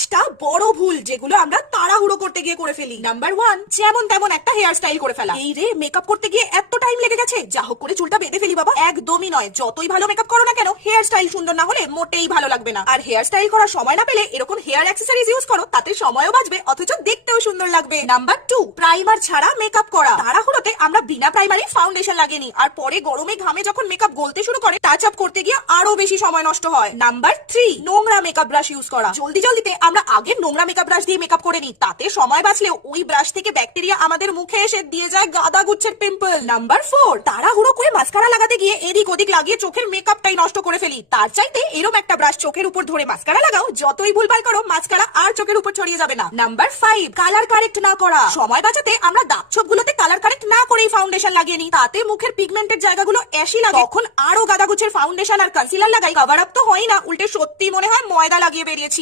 পাঁচটা বড় ভুল যেগুলো আমরা তাড়াহুড়ো করতে গিয়ে করে ফেলি। নাম্বার 1, যেমন তেমন একটা হেয়ার স্টাইল করে ফেলা। এই রে, মেকআপ করতে গিয়ে এত টাইম লেগে গেছে, যা হোক করে চুলটা বেঁধে ফেলি বাবা। একদমই নয়, যতই ভালো মেকআপ করো না কেন, হেয়ার স্টাইল সুন্দর না হলে মোটেই ভালো লাগবে না। আর হেয়ার স্টাইল করার সময় না পেলে এরকম হেয়ার অ্যাক্সেসরিজ ইউজ করো, তাতে সময়ও বাঁচবে অথচ দেখতেও সুন্দর লাগবে। নাম্বার 2, প্রাইমার ছাড়া মেকআপ করা। তাড়াহুড়োতে আমরা বিনা প্রাইমারি ফাউন্ডেশন লাগিয়ে নিই, আর পরে গরমে ঘামে যখন মেকআপ গলতে শুরু করে টাচ আপ করতে গিয়ে আরো বেশি সময় নষ্ট হয়। নাম্বার 3, নোংরা মেকআপ ব্রাশ ইউজ করা। জলদিতে আমরা আগে নোংরা মেকআপ ব্রাশ দিয়ে মেকআপ করে নিই, তাতে সময় বাঁচলেও ওই ব্রাশ থেকে ব্যাকটেরিয়া আমাদের মুখে এসে দিয়ে যায় গাদা গুচ্ছের পিম্পল। নাম্বার 4, তাড়াহুড়ো করে মাস্কারা লাগাতে গিয়ে এদিক ওদিক লাগিয়ে চোখের মেকআপটাই নষ্ট করে ফেলি। তার চাইতে এরকম একটা ব্রাশ চোখের উপর ধরে মাস্কারা লাগাও, যতই ভুলভাল করো মাস্কারা আর চোখের উপর ছড়িয়ে যাবে না। নাম্বার 5, কালার কারেক্ট না করা। সময় বাঁচাতে আমরা দাগ ছোপ গুলোতে কালার কারেক্ট না করেই ফাউন্ডেশন লাগিয়ে নিই, তাতে মুখের পিগমেন্টের জায়গাগুলো অ্যাশি লাগে। তখন আরো গাদা গুচ্ছের ফাউন্ডেশন আর কনসিলার লাগাই, কভার আপ তো হয় না, উল্টে সত্যি মনে হয় ময়দা লাগিয়ে বেরিয়েছি।